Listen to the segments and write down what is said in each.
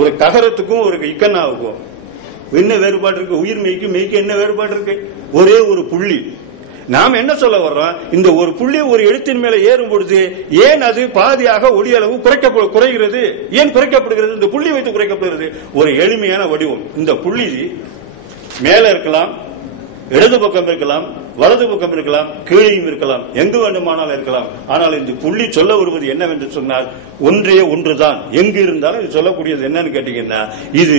ஒரு ககரத்துக்கும் ஒரு இக்கன்னாவுக்கும் என்ன வேறுபாடு இருக்கு? உயிர் மெய்க்கு என்ன வேறுபாடு இருக்கு? ஒரே ஒரு புள்ளி. நாம் என்ன சொல்ல வர்றோம்? இந்த ஒரு புள்ளி ஒரு எழுத்தின் மேல ஏறும் பொழுது ஏன் அது பாதியாக ஒளி அளவு குறைகிறது? ஏன் குறைக்கப்படுகிறது? இந்த புள்ளி வைத்து குறைக்கப்படுகிறது. ஒரு எளிமையான வடிவம். இந்த புள்ளி மேல இருக்கலாம், இடது பக்கம் இருக்கலாம், வலது பக்கம் இருக்கலாம், கீழையும் இருக்கலாம், எங்கு வேண்டுமானால் இருக்கலாம். ஆனால் இந்த புள்ளி சொல்ல வருவது என்னவென்று சொன்னால் ஒன்றே ஒன்றுதான். எங்கு இருந்தாலும் இது சொல்லக்கூடியது என்னன்னு கேட்டீங்கன்னா, இது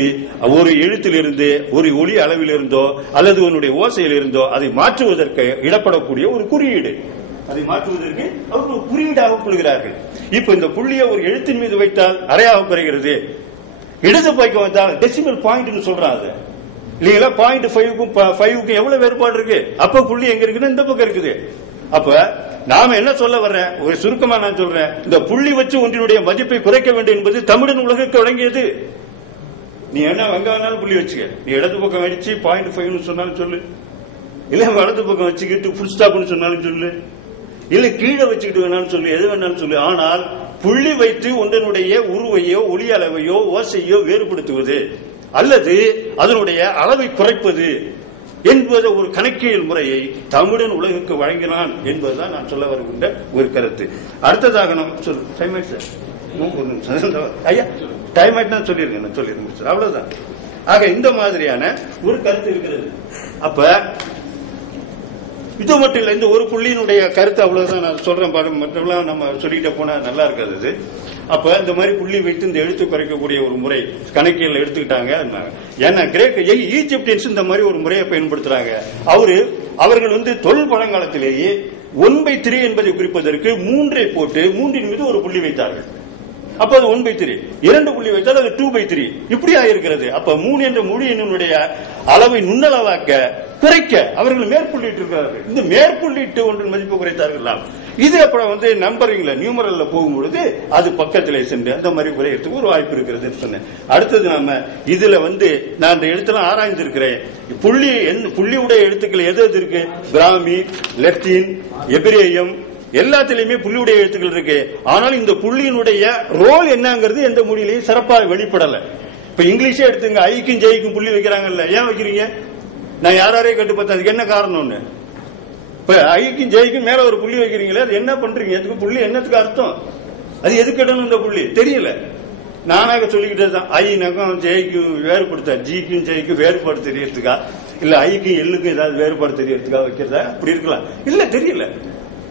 ஒரு எழுத்திலிருந்து ஒரு ஒளி அளவிலிருந்தோ அல்லது உன்னுடைய ஓசையில் இருந்தோ அதை மாற்றுவதற்கு இடப்படக்கூடிய ஒரு குறியீடு. அதை மாற்றுவதற்கு அவர்கள் ஒரு குறியீடாக கொள்கிறார்கள். இப்ப இந்த புள்ளியை ஒரு எழுத்தின் மீது வைத்தால் அரையாக குறைகிறது, இடது பக்கம் வைத்தால் டெசிமல் பாயிண்ட் சொல்றாங்க இல்லீங்களா? 0.5க்கும் எவ்வளவு வேறுபாடு இருக்கு? அப்ப புள்ளி எங்க இருக்குன்னா இந்த பக்கம் இருக்குது. அப்ப நாம என்ன சொல்ல வர்றேன், ஒரு சுருக்கமா நான் சொல்றேன், இந்த புள்ளி வச்சு ஒன்றினுடைய மதிப்பை குறைக்க வேண்டும் என்பது தமிழன் உலகுக்கு வழங்கியது. நீ என்ன எங்க வேணாலும் புள்ளி வச்சுக்க. நீ இடது பக்கம் அடிச்சு 0.5 சொன்னாலும் சொல்லு, இல்ல வலது பக்கம் வச்சுக்கிட்டு ஃபுல் ஸ்டாப்னு சொன்னாலும் சொல்லு, இல்ல கீழே வச்சுக்கிட்டு வேணாலும் சொல்லு, எது வேணாலும் சொல்லு. ஆனால் புள்ளி வைத்து ஒன்றனுடைய உருவையோ ஒளி அளவையோ ஓசையோ வேறுபடுத்துவது அல்லது அதனுடைய அளவை குறைப்பது என்பது ஒரு கணக்கியல் முறையை தமிழன் உலகுக்கு வழங்கினான் என்பதுதான் நான் சொல்ல வருகின்ற ஒரு கருத்து. அடுத்ததாக நம்ம ஐயா டைம் ஆயிட்டு சொல்லிருங்க அவ்வளவுதான். ஆக இந்த மாதிரியான ஒரு கருத்து இருக்கிறது. அப்ப இது மட்டும் இல்ல, இந்த ஒரு புள்ளியினுடைய கருத்து அவ்வளவுதான் நான் சொல்றேன். மற்றெல்லாம் நம்ம சொல்லிட்டு போனா நல்லா இருக்காது. அப்ப இந்த மாதிரி புள்ளி வைத்து இந்த எழுத்து குறைக்கக்கூடிய ஒரு முறை கணக்கியல் எடுத்துக்கிட்டாங்க. ஏன்னா ஈஜிப்தியன்ஸ் இந்த மாதிரி ஒரு முறையை பயன்படுத்துறாங்க. அவர்கள் தொல் பழங்காலத்திலேயே 1/3 என்பதை குறிப்பதற்கு 3 போட்டு 3 மீது ஒரு புள்ளி வைத்தார்கள். அப்ப அது 1/3, 2 புள்ளி வைத்தால் அது 2/3 இப்படி ஆயிருக்கிறது. அப்ப 3 என்ற மொழி எண்ணினுடைய அளவை நுண்ணளவாக்க குறைக்க அவர்கள் மேற்புள்ளிட்டு இருக்கிறார்கள். இந்த மேற்புள்ளிட்டு ஒன்றின் மதிப்பு குறைத்தார்கள். இது அப்புறம் நம்பரிங்ல நியூமரல்ல போகும்பொழுது அது பக்கத்திலே சென்று அந்த மாதிரி குறையறதுக்கு ஒரு வாய்ப்பு இருக்கிறது சொன்னேன். அடுத்தது நாம இதுல நான் இந்த எழுத்தெல்லாம் ஆராய்ந்திருக்கிறேன். புள்ளியுடைய எழுத்துக்கள் எது எது இருக்கு? பிராமி, லத்தீன், எபிரேயம் எல்லாத்திலுமே புள்ளியுடைய எழுத்துக்கள் இருக்கு. ஆனால் இந்த புள்ளியினுடைய ரோல் என்னங்கிறது எந்த மொழியிலையும் சிறப்பாக வெளிப்படல. இப்ப இங்கிலீஷே எடுத்துங்க, ஐக்கும் ஜெய்க்கும் புள்ளி வைக்கிறாங்கல்ல, ஏன் வைக்கிறீங்க? நான் யாரையும் கேட்டு பார்த்தேன், அதுக்கு என்ன காரணம்னு. இப்ப ஐக்கும் ஜெய்க்கும் மேல ஒரு புள்ளி வைக்கிறீங்களே, அது என்ன பண்றீங்க? அதுக்கு புள்ளி என்னத்துக்கு அர்த்தம்? அது எதுக்கு இடணும் இந்த புள்ளி தெரியல. நானாக சொல்லிக்கிட்டே தான். ஐநகம் ஜெய்க்கும் வேறுபடுத்த, ஜிக்கும் ஜெய்க்கும் வேறுபாடு தெரியறதுக்கா, இல்ல ஐக்கும் எல்லுக்கும் ஏதாவது வேறுபாடு தெரியறதுக்கா வைக்கிறதா? அப்படி இருக்கலாம். இல்ல தெரியல.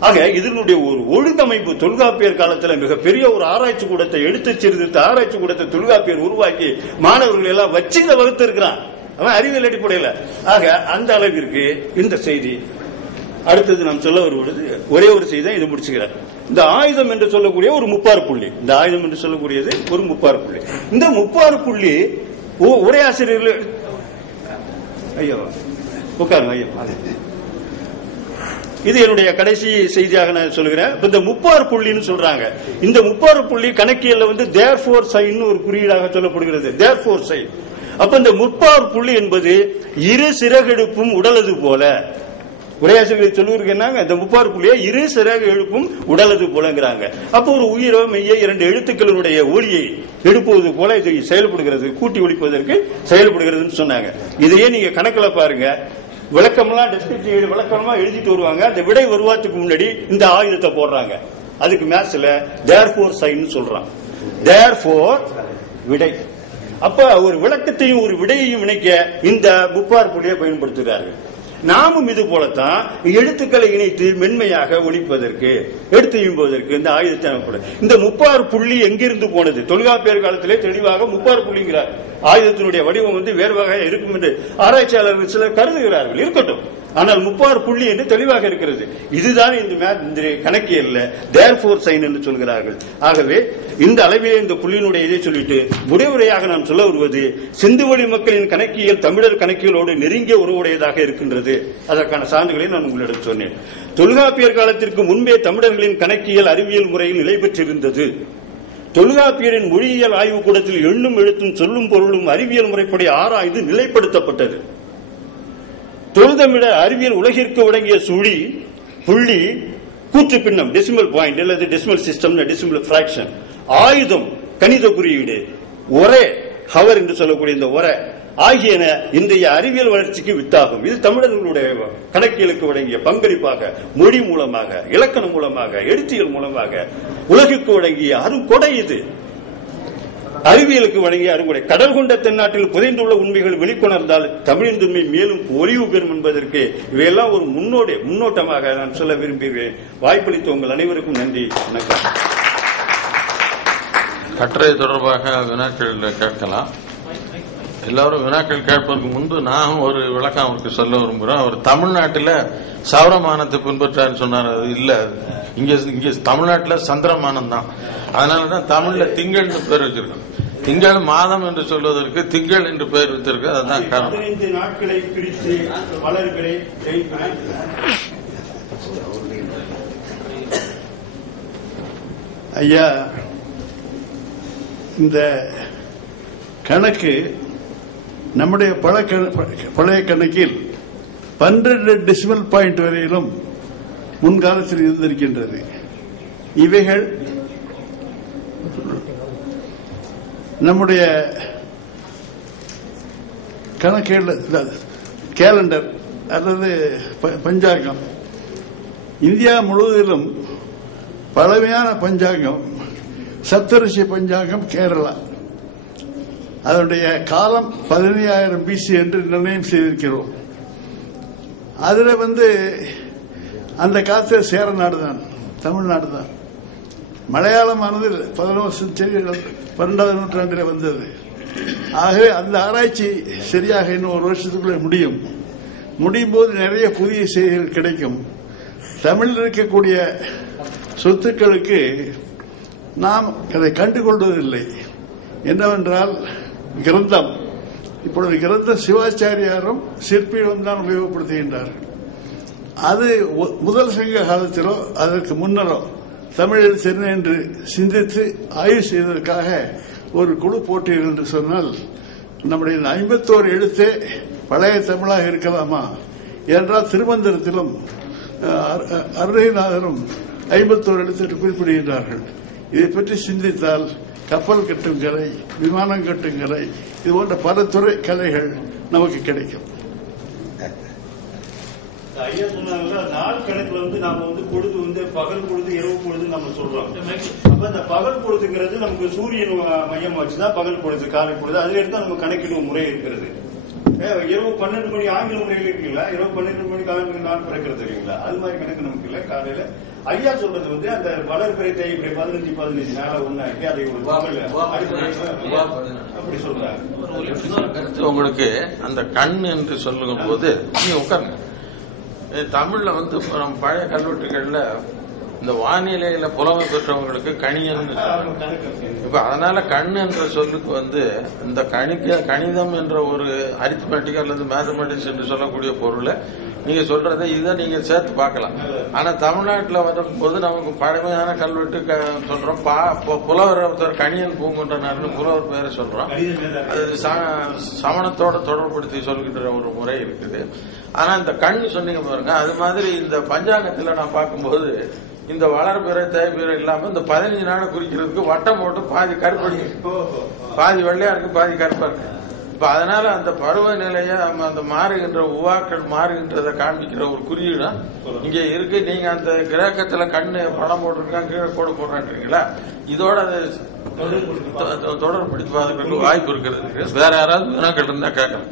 ஆக இதனுடைய ஒரு ஒழுங்கமைப்பு தொல்காப்பியர் காலத்துல மிகப்பெரிய ஒரு ஆராய்ச்சி கூடத்தை எடுத்து சீர்திருத்த ஆராய்ச்சி கூடத்தை தொல்காப்பியர் உருவாக்கி மாணவர்கள் எல்லாம் வச்சு வகுத்து இருக்கிறான். அவன் அறிவியல் அடிப்படையில். ஆக அந்த அளவிற்கு இந்த செய்தி. அடுத்தது நாம் சொல்ல வருவது ஒரே ஒரு செய்தி தான், இது முடிச்சுக்கிறேன். இந்த ஆயுதம் என்று சொல்லக்கூடிய ஒரு 30 புள்ளி. இந்த ஆயுதம் என்று சொல்லக்கூடியது ஒரு 30 புள்ளி. இந்த 30 புள்ளி உரையாசிரியர்கள் ஐயோ உட்காருங்க ஐயோ, இது என்னுடைய கடைசி செய்தியாக நான் சொல்கிறேன். இந்த 30 புள்ளின்னு சொல்றாங்க. இந்த 30 புள்ளி கணக்கியல்ல therefore sign ஒரு குறியீடாக சொல்லப்படுகிறது. therefore sign. அப்ப இந்த 30 புள்ளி என்பது இரு சிறகெடுப்பும் உடலது போல. உரையாசிரியர்கள் சொல்லுவதற்கு என்னங்க, இந்த 30 புள்ளியை இரு சிறகு எழுப்பும் உடலது போலங்கிறாங்க. அப்போ ஒரு உயிரோ மெய்ய 2 எழுத்துக்களுடைய ஒளியை எழுப்புவது போல இது செயல்படுகிறது, கூட்டி ஒழிப்பதற்கு செயல்படுகிறதுன்னு சொன்னாங்க. இதையே நீங்க கணக்கில் பாருங்க. விளக்கம்லாம் டெஸ்கிரிப்டிவ் விளக்கமா எழுதிட்டு வருவாங்க. அந்த விடை வருவாத்துக்கு முன்னாடி இந்த ஆயுதத்தை போடுறாங்க. அதுக்கு மேத்ஸ்ல therefore sign சொல்றான். therefore விடை. அப்ப ஒரு விளக்கத்தையும் ஒரு விடையையும் இணைக்க இந்த 30 புள்ளியை பயன்படுத்துகிறார்கள். நாமும் இது போலத்தான் எழுத்துக்களை இணைத்து மென்மையாக ஒழிப்பதற்கு எடுத்து இயம்புவதற்கு இந்த ஆயுதத்தை அமைப்படும். இந்த 30 புள்ளி எங்கிருந்து போனது? தொல்காப்பியர் காலத்திலே தெளிவாக 30 புள்ளிங்கிறார். ஆயுதத்தினுடைய வடிவம் வேறு வகையாக இருக்கும் என்று ஆராய்ச்சியாளர்கள் சிலர் கருதுகிறார்கள். இருக்கட்டும், ஆனால் 30 புள்ளி என்று தெளிவாக இருக்கிறது. இதுதான் இந்த கணக்கியல்ல therefore sign என்று சொல்கிறார்கள். ஆகவே இந்த அளவிலே இந்த புள்ளியினுடைய இதை சொல்லிட்டு முடிவுரையாக நான் சொல்ல வருவது, சிந்துவெளி மக்களின் கணக்கியல் தமிழர் கணக்கியலோடு நெருங்கிய உறவுடையதாக இருக்கின்றது. அதற்கான சான்றுகளை நான் உங்களிடம் சொன்னேன். தொல்காப்பியர் காலத்திற்கு முன்பே தமிழர்களின் கணக்கியல் அறிவியல் முறையில் நிலை பெற்றிருந்தது. தொல்காப்பியரின் மொழியியல் ஆய்வுக்கூடத்தில் எண்ணும் எழுத்தும் சொல்லும் பொருளும் அறிவியல் முறைப்படி ஆராய்ந்து நிலைப்படுத்தப்பட்டது. தொல்தமிழ அறிவியல் உலகிற்கு வழங்கிய சுழி, புள்ளி, கூற்று பின்னம் டெசிமல் பாயிண்ட் அல்லது டெசிமல் சிஸ்டம், டெசிமல் பிராக்ஷன், ஆயுதம் கணித குறியீடு, ஒரே ஹவர் என்று சொல்லக்கூடிய இந்த உரை ஆகியன இன்றைய அறிவியல் வளர்ச்சிக்கு வித்தாகும். இது தமிழர்களுடைய கணக்கியலுக்கு வழங்கிய பங்களிப்பாக மொழி மூலமாக, இலக்கணம் மூலமாக, எழுத்தியல் மூலமாக உலகுக்கு வழங்கிய அருங்கொடை. இது அறிவியலுக்கு வழங்கிய அருங்கொடை. கடல் கொண்ட தென்னாட்டில் புதைந்துள்ள உண்மைகள் வெளிக்கொணர்ந்தால் தமிழின் தொன்மை மேலும் ஒளிவு பெறும் என்பதற்கு இவையெல்லாம் ஒரு முன்னோட்டமாக நான் சொல்ல விரும்புகிறேன். வாய்ப்பளித்த உங்கள் அனைவருக்கும் நன்றி, வணக்கம். கட்டுரை தொடர்பாக வினாக்கள் கேட்கலாம். எல்லாரும் வினாக்கள் கேட்பதற்கு முன்பு நான் ஒரு விளக்கம் அவருக்கு சொல்ல விரும்புகிறேன். அவர் தமிழ்நாட்டில் சௌரமானத்தை பின்பற்றான்னு சொன்னார். அது இல்ல, இங்க தமிழ்நாட்டில் சந்திரமானம் தான். அதனாலதான் தமிழ்ல திங்கள் பேர் வச்சிருக்கோம். திங்கள் மாதம் என்று சொல்வதற்கு திங்கள் என்று பெயர் வைத்திருக்கு. அதுதான் காரணம். 15 நாட்களை பிரித்து வளர்களை ஐயா, இந்த கணக்கு நம்முடைய பழைய கணக்கில் 12 டெசிமல் பாயிண்ட் வரையிலும் முன்காலத்தில் இருந்திருக்கின்றது. இவைகள் நம்முடைய கணக்குகள் கேலண்டர் அல்லது பஞ்சாங்கம். இந்தியா முழுவதிலும் பழமையான பஞ்சாங்கம் சப்தரிஷி பஞ்சாங்கம் கேரளா. அதனுடைய காலம் 15,000 பிசி என்று நிர்ணயம் செய்திருக்கிறோம். அதுல அந்த காலத்தில் சேர நாடு தான், தமிழ்நாடு தான். மலையாளமானது 12வது நூற்றாண்டில் வந்தது. ஆகவே அந்த ஆராய்ச்சி சரியாக இன்னும் ஒரு வருஷத்துக்குள்ளே முடியும் போது நிறைய புதிய செய்திகள் கிடைக்கும். தமிழில் இருக்கக்கூடிய சொத்துக்களுக்கு நாம் அதை கண்டுகொள்வதில்லை. என்னவென்றால் கிரந்தம், இப்பொழுது கிரந்தம் சிவாச்சாரியாரும் சிற்பிகளும் தான் உபயோகப்படுத்துகின்றார்கள். அது முதல் சங்க காலத்திலோ அதற்கு முன்னரோ தமிழில் சரி என்று சிந்தித்து ஆய்வு செய்வதற்காக ஒரு குழு போட்டீர்கள் என்று சொன்னால், நம்முடைய 51 எழுத்தே பழைய தமிழாக இருக்கலாமா என்றால் திருமந்திரத்திலும் அருணகிரிநாதரும் 51 எழுத்து குறிப்பிடுகின்றார்கள். இதை பற்றி சிந்தித்தால் கப்பல் கட்டும் கலை, விமானம் கட்டும் கலை, இது போன்ற பல துறை கலைகள் நமக்கு கிடைக்கும். ஐயா சொன்னாங்க, நாள் கணக்குல நாம பொழுது பகல் பொழுது இரவு பொழுது நம்ம சொல்றோம். அப்ப இந்த பகல் பொழுதுங்கிறது நமக்கு சூரியன் மையம் வச்சுதான் பகல் பொழுது, காலை பொழுது. அதுல எடுத்தா நம்ம கணக்கிடும் முறை இருக்கிறது. இரவு 12 மணி ஆங்கில முறையில் இருக்குங்களா, இரவு 12 மணிக்கு ஆங்கில நாள் பிறக்கிறது இல்லைங்களா, அது மாதிரி கணக்கு நமக்கு இல்லை. காலையில ஐயா சொல்றது அந்த வளர்பிறை தேய்பிறை 15 நாள ஒண்ணாக்கி அதை ஒரு அப்படி சொல்றாங்க. உங்களுக்கு அந்த கண் என்று சொல்லும் போது நீங்க உட்காருங்க. தமிழ்ல நம்ம பழைய கல்வெட்டுகள்ல இந்த வானிலையில புலமை பெற்றவங்களுக்கு கணியன். இப்ப அதனால கண் என்ற சொல்லுக்கு இந்த கணிதம் என்ற ஒரு அரித்மெட்டிக் அல்லது மேத்தமெட்டிக்ஸ் என்று சொல்லக்கூடிய பொருளை நீங்க சொல்றதை இதை நீங்க சேர்த்து பார்க்கலாம். ஆனா தமிழ்நாட்டில் வரும்போது நமக்கு பழமையான கல்வெட்டு சொல்றோம். புலவர் ஒருத்தர் கணியன் பூங்குன்றனார்னு புலவர் பேரை சொல்றோம். அது சமணத்தோட தொடர்படுத்தி சொல்கின்ற ஒரு முறை இருக்குது. ஆனா இந்த கண் சொன்னீங்க பாருங்க, அது மாதிரி இந்த பஞ்சாங்கத்துல நான் பார்க்கும்போது இந்த வளர்பிறை தேய்பிறை இல்லாம இந்த 15 நாளை குறிக்கிறதுக்கு வட்டம் போட்டு பாதி கருப்படி, பாதி வெள்ளையா இருக்கு, பாதி கருப்பா இருக்கு. இப்ப அதனால அந்த பருவநிலைய அந்த மாறுகின்ற உவாக்கள் மாறுகின்றதை காண்பிக்கிற ஒரு குறியீடு இங்க இருக்கு. நீங்க அந்த கிரகத்துல கண்ணு படம் போட்டிருக்காங்க, கீழே கோடு போடுறான்றீங்களா, இதோட தொடர்புபடுத்தி பார்க்கறதுக்கு வாய்ப்பு இருக்கிறது. வேற யாராவது வினாக்கள் இருந்தா கேட்கலாம்.